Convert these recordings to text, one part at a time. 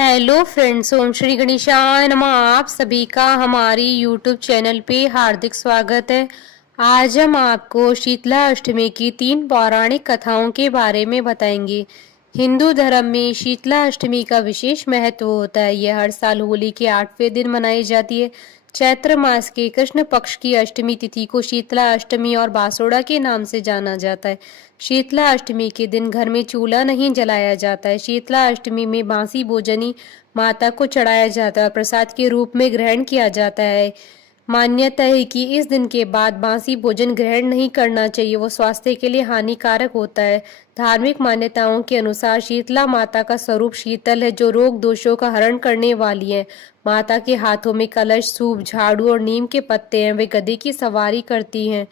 Hello friends, ओम श्री गणेशाय नमः। आप सभी का हमारी यूट्यूब चैनल पे हार्दिक स्वागत है। आज हम आपको शीतला अष्टमी की 3 पौराणिक कथाओं के बारे में बताएंगे। हिंदू धर्म में शीतला अष्टमी का विशेष महत्व होता है। यह हर साल होली के 8वें दिन मनाई जाती है। चैत्र मास के कृष्ण पक्ष की अष्टमी तिथि को शीतला अष्टमी और बासोड़ा के नाम से जाना जाता है। शीतला अष्टमी के दिन घर में चूल्हा नहीं जलाया जाता है। शीतला अष्टमी में बासी भोजनी माता को चढ़ाया जाता है और प्रसाद के रूप में ग्रहण किया जाता है। मान्यता है कि इस दिन के बाद बासी भोजन ग्रहण नहीं करना चाहिए, वो स्वास्थ्य के लिए हानिकारक होता है। धार्मिक मान्यताओं के अनुसार शीतला माता का स्वरूप शीतल है, जो रोग दोषों का हरण करने वाली है। माता के हाथों में कलश, सूप, झाड़ू और नीम के पत्ते हैं। वे गधे की सवारी करती हैं।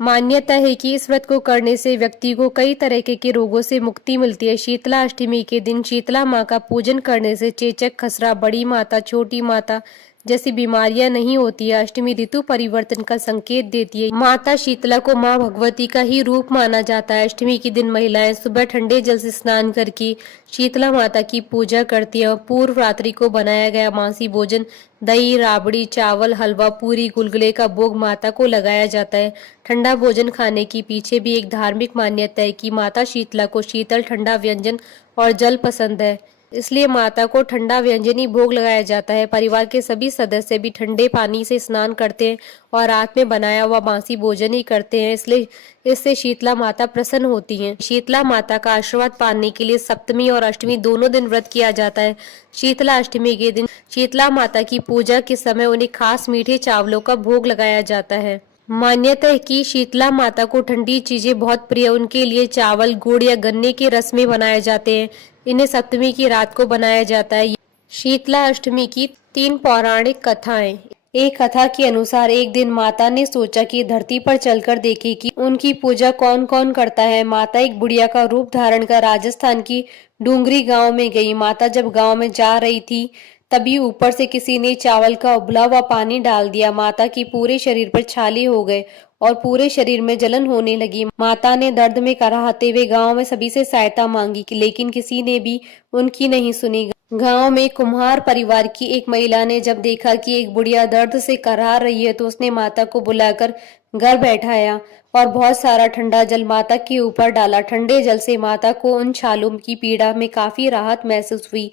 मान्यता है कि इस व्रत को करने से व्यक्ति को कई तरह के रोगों से मुक्ति मिलती है। शीतला अष्टमी के दिन शीतला माँ का पूजन करने से चेचक, खसरा, बड़ी माता, छोटी माता जैसी बीमारियां नहीं होती है। अष्टमी ऋतु परिवर्तन का संकेत देती है। माता शीतला को माँ भगवती का ही रूप माना जाता है। अष्टमी के दिन महिलाएं सुबह ठंडे जल से स्नान करके शीतला माता की पूजा करती हैं। पूर्व रात्रि को बनाया गया बासी भोजन, दही, राबड़ी, चावल, हलवा, पूरी, गुलगुले का भोग माता को लगाया जाता है। ठंडा भोजन खाने के पीछे भी एक धार्मिक मान्यता है कि माता शीतला को शीतल ठंडा व्यंजन और जल पसंद है, इसलिए माता को ठंडा व्यंजन ही भोग लगाया जाता है। परिवार के सभी सदस्य भी ठंडे पानी से स्नान करते हैं और रात में बनाया हुआ बासी भोजन ही करते हैं, इसलिए इससे शीतला माता प्रसन्न होती हैं। शीतला माता का आशीर्वाद पाने के लिए सप्तमी और अष्टमी दोनों दिन व्रत किया जाता है। शीतला अष्टमी के दिन शीतला माता की पूजा के समय उन्हें खास मीठे चावलों का भोग लगाया जाता है। मान्यता है कि शीतला माता को ठंडी चीजें बहुत प्रिय, उनके लिए चावल, गुड़ या गन्ने के रस में बनाए जाते हैं। इन्हें सप्तमी की रात को बनाया जाता है। शीतला अष्टमी की 3 पौराणिक कथाएं। एक कथा के अनुसार एक दिन माता ने सोचा कि धरती पर चलकर देखे कि उनकी पूजा कौन कौन करता है। माता एक बुढ़िया का रूप धारण कर राजस्थान की डूंगरी गांव में गई। माता जब गांव में जा रही थी, तभी ऊपर से किसी ने चावल का उबला हुआ पानी डाल दिया। माता की पूरे शरीर पर छाले हो गए और पूरे शरीर में जलन होने लगी। माता ने दर्द में कराहते हुए गांव में सभी से सहायता मांगी, लेकिन किसी ने भी उनकी नहीं सुनी। गांव में कुम्हार परिवार की एक महिला ने जब देखा कि एक बुढ़िया दर्द से कराह रही है, तो उसने माता को बुलाकर घर बैठाया और बहुत सारा ठंडा जल माता के ऊपर डाला। ठंडे जल से माता को उन छालों की पीड़ा में काफी राहत महसूस हुई।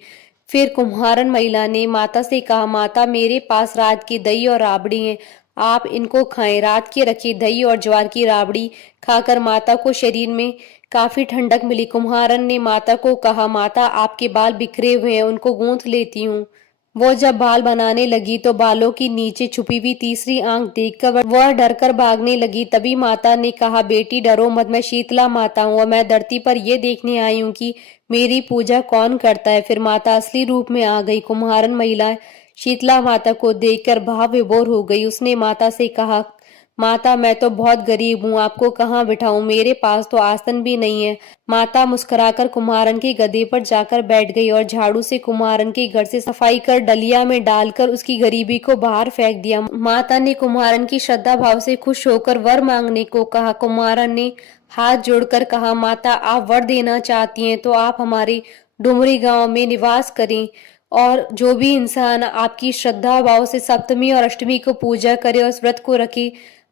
फिर कुम्हारन महिला ने माता से कहा, माता, मेरे पास रात की दही और राबड़ी है, आप इनको खाएं। रात की रखी दही और ज्वार की राबड़ी खाकर माता को शरीर में काफी ठंडक मिली। कुम्हारन ने माता को कहा, माता, आपके बाल बिखरे हुए हैं, उनको गूंथ लेती हूँ। वो जब बाल बनाने लगी तो बालों की नीचे छुपी हुई तीसरी आंख देखकर वह डरकर भागने लगी। तभी माता ने कहा, बेटी डरो मत, मैं शीतला माता हूँ और मैं धरती पर ये देखने आई हूँ कि मेरी पूजा कौन करता है। फिर माता असली रूप में आ गई। कुम्हारन महिला शीतला माता को देखकर भाव विभोर हो गई। उसने माता से कहा, माता, मैं तो बहुत गरीब हूँ, आपको कहाँ बिठाऊं, मेरे पास तो आसन भी नहीं है। माता मुस्कुराकर कुम्हारन के गधे पर जाकर बैठ गई और झाड़ू से कुम्हारन के घर से सफाई कर डलिया में डालकर उसकी गरीबी को बाहर फेंक दिया। माता ने कुम्हारन की श्रद्धा भाव से खुश होकर वर मांगने को कहा। कुम्हारन ने हाथ जोड़कर कहा, माता, आप वर देना चाहती हैं तो आप हमारे डुमरी गांव में निवास करें और जो भी इंसान आपकी श्रद्धा भाव से सप्तमी और अष्टमी को पूजा करे और इस व्रत को रखे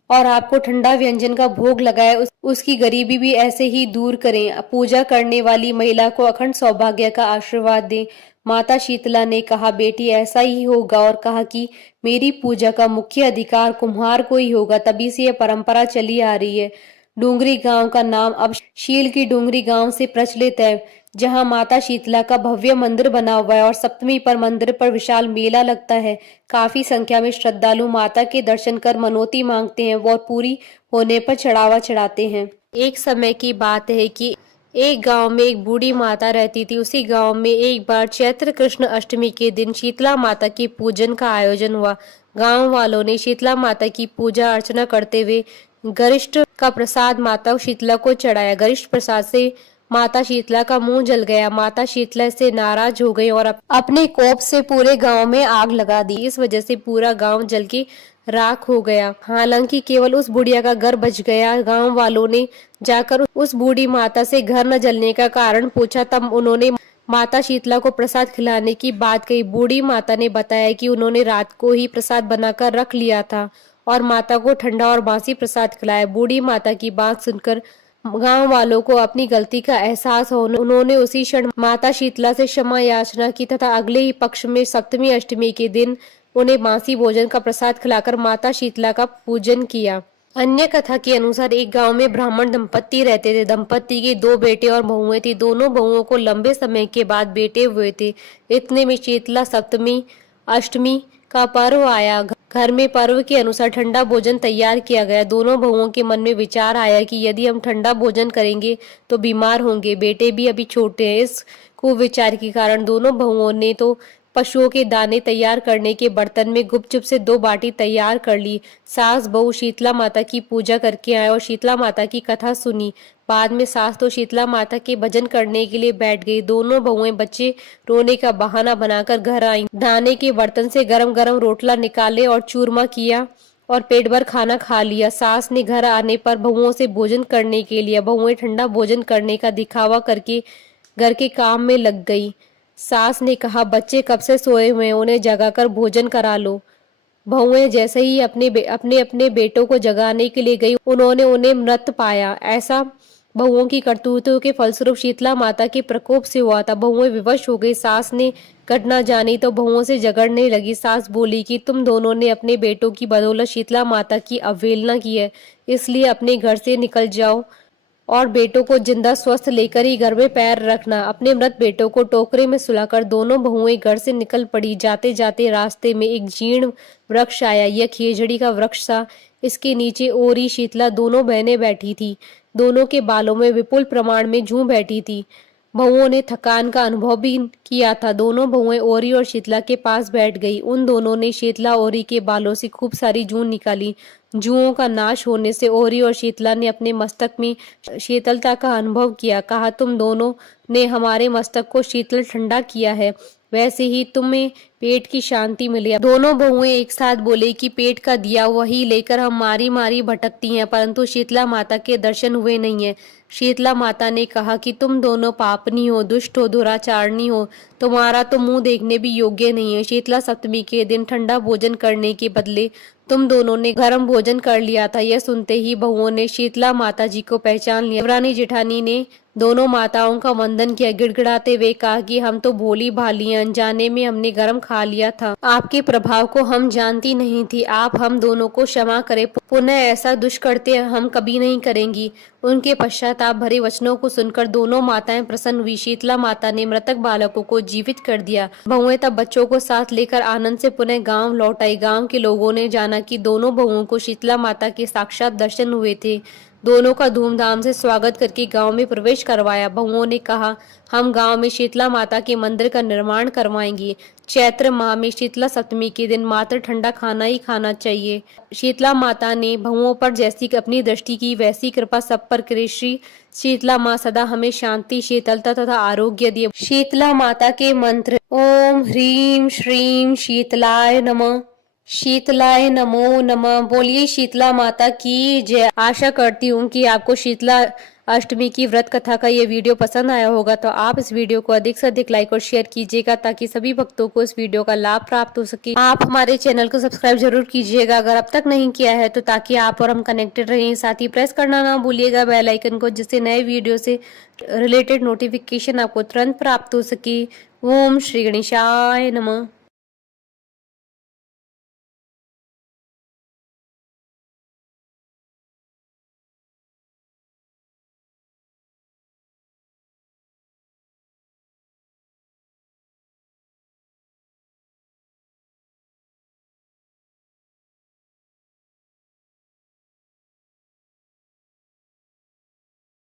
और आपको ठंडा व्यंजन का भोग लगाए, उसकी गरीबी भी ऐसे ही दूर करें। पूजा करने वाली महिला को अखंड सौभाग्य का आशीर्वाद दें। माता शीतला ने कहा, बेटी, ऐसा ही होगा, और कहा कि मेरी पूजा का मुख्य अधिकार कुम्हार को ही होगा। तभी से यह परंपरा चली आ रही है। डूंगरी गांव का नाम अब शील की डूंगरी गांव से प्रचलित है, जहां माता शीतला का भव्य मंदिर बना हुआ है और सप्तमी पर मंदिर पर विशाल मेला लगता है। काफी संख्या में श्रद्धालु माता के दर्शन कर मनौती मांगते हैं और पूरी होने पर चढ़ावा चढ़ाते हैं। एक समय की बात है कि एक गांव में एक बूढ़ी माता रहती थी। उसी गांव में एक बार चैत्र कृष्ण अष्टमी के दिन शीतला माता के पूजन का आयोजन हुआ। गांव वालों ने शीतला माता की पूजा अर्चना करते हुए गरिष्ठ का प्रसाद माता शीतला को चढ़ाया। गरिष्ठ प्रसाद से माता शीतला का मुंह जल गया। माता शीतला से नाराज हो गई और अपने कोप से पूरे गांव में आग लगा दी। इस वजह से पूरा गांव जल के राख हो गया। हालांकि केवल उस बुढ़िया का घर बच गया। गांव वालों ने जाकर उस बूढ़ी माता से घर न जलने का कारण पूछा। तब उन्होंने माता शीतला को प्रसाद खिलाने की बात कही। बूढ़ी माता ने बताया कि उन्होंने रात को ही प्रसाद बनाकर रख लिया था और माता को ठंडा और बासी प्रसाद खिलाया। बूढ़ी माता की बात सुनकर गांव वालों को अपनी गलती का एहसास हो उन्होंने उसी क्षण माता शीतला से क्षमा याचना की तथा अगले ही पक्ष में सप्तमी अष्टमी के दिन उन्हें बासी भोजन का प्रसाद खिलाकर माता शीतला का पूजन किया। अन्य कथा के अनुसार एक गांव में ब्राह्मण दंपत्ति रहते थे। दंपत्ति के 2 बेटे और बहुएं थी। दोनों बहुओं को लंबे समय के बाद बेटे हुए थे। इतने में शीतला सप्तमी अष्टमी का पर्व आया। घर में पर्व के अनुसार ठंडा भोजन तैयार किया गया। दोनों बहुओं के मन में विचार आया कि यदि हम ठंडा भोजन करेंगे तो बीमार होंगे। बेटे भी अभी छोटे हैं। इस कुविचार के कारण दोनों बहुओं ने तो पशुओं के दाने तैयार करने के बर्तन में गुपचुप से 2 बाटी तैयार कर ली। सास बहू शीतला माता की पूजा करके आए और शीतला माता की कथा सुनी। बाद में सास तो शीतला माता के भजन करने के लिए बैठ गई। दोनों बहुएं बच्चे रोने का बहाना बनाकर घर आईं। दाने के बर्तन से गरम गरम रोटला निकाले और चूरमा किया और पेट भर खाना खा लिया। सास ने घर आने पर बहुओं से भोजन करने के लिए बहुएं ठंडा भोजन करने का दिखावा करके घर के काम में लग गई। सास ने कहा, बच्चे कब से सोए हुए हैं, उन्हें जगाकर भोजन करा लो। बहुएं जैसे ही अपने बेटों को जगाने के लिए गई, उन्होंने उन्हें मृत पाया। ऐसा बहुओं की करतूतों के फलस्वरूप शीतला माता के प्रकोप से हुआ था। बहुएं विवश हो गई। सास ने घटना जानी तो बहुओं से झगड़ने लगी। सास बोली कि तुम दोनों ने अपने बेटों की बदौलत शीतला माता की अवहेलना की है, इसलिए अपने घर से निकल जाओ और बेटों को जिंदा स्वस्थ लेकर ही घर में पैर रखना। अपने मृत बेटों को टोकरे में सुलाकर दोनों बहुएं घर से निकल पड़ी। जाते जाते रास्ते में एक जीर्ण वृक्ष आया। यह खेजड़ी का वृक्ष था। इसके नीचे ओरी शीतला दोनों बहनें बैठी थी। दोनों के बालों में विपुल प्रमाण में जूं बैठी थी। बहुओं ने थकान का अनुभव भी किया था। दोनों बहुएं ओरी और शीतला के पास बैठ गई। उन दोनों ने शीतला ओरी के बालों से खूब सारी जूं निकाली। जुओं का नाश होने से ओरी और शीतला ने अपने मस्तक में शीतलता का अनुभव किया। कहा, तुम दोनों ने हमारे मस्तक को शीतल ठंडा किया है, वैसे ही तुम्हें पेट की शांति मिली। दोनों बहुएं एक साथ बोले कि पेट का दिया वही लेकर हम मारी मारी भटकती हैं, परंतु शीतला माता के दर्शन हुए नहीं है। शीतला माता ने कहा कि तुम दोनों पापनी हो, दुष्ट हो, दुराचारणी हो, तुम्हारा तो मुंह देखने भी योग्य नहीं है। शीतला सप्तमी के दिन ठंडा भोजन करने के बदले तुम दोनों ने गर्म भोजन कर लिया था। यह सुनते ही बहुओं ने शीतला माता जी को पहचान लिया। देवरानी जेठानी ने दोनों माताओं का वंदन किया। गिड़गिड़ाते हुए कहा कि हम तो भोली भाली हैं, अनजाने में हमने गरम खा लिया था। आपके प्रभाव को हम जानती नहीं थी। आप हम दोनों को क्षमा करें। पुनः ऐसा दुष्कृत्य हम कभी नहीं करेंगी। उनके पश्चाताप भरे वचनों को सुनकर दोनों माताएं प्रसन्न हुई। शीतला माता ने मृतक बालकों को जीवित कर दिया। बहुएं तब बच्चों को साथ लेकर आनंद से पुनः गांव लौट आई। गांव के लोगों ने जाना कि दोनों बहुओं को शीतला माता के साक्षात दर्शन हुए थे। दोनों का धूमधाम से स्वागत करके गांव में प्रवेश करवाया। बहुओं ने कहा, हम गांव में शीतला माता के मंदिर का निर्माण करवाएंगे। चैत्र माह में शीतला सप्तमी के दिन मात्र ठंडा खाना ही खाना चाहिए। शीतला माता ने बहुओं पर जैसी अपनी दृष्टि की वैसी कृपा सब पर करे। श्री शीतला माँ सदा हमें शांति, शीतलता तथा आरोग्य दिए। शीतला माता के मंत्र, ओम ह्रीं श्रीं शीतलाय नमः। शीतलाय नमो नमः। बोलिए शीतला माता की जय। आशा करती हूँ कि आपको शीतला अष्टमी की व्रत कथा का ये वीडियो पसंद आया होगा, तो आप इस वीडियो को अधिक से अधिक लाइक और शेयर कीजिएगा ताकि सभी भक्तों को इस वीडियो का लाभ प्राप्त हो सके। आप हमारे चैनल को सब्सक्राइब जरूर कीजिएगा अगर अब तक नहीं किया है तो, ताकि आप और हम कनेक्टेड रहें। साथ ही प्रेस करना ना भूलिएगा बेल आइकन को, जिससे नए वीडियो से रिलेटेड नोटिफिकेशन आपको तुरंत प्राप्त हो सके। ओम श्री गणेशाय नमः।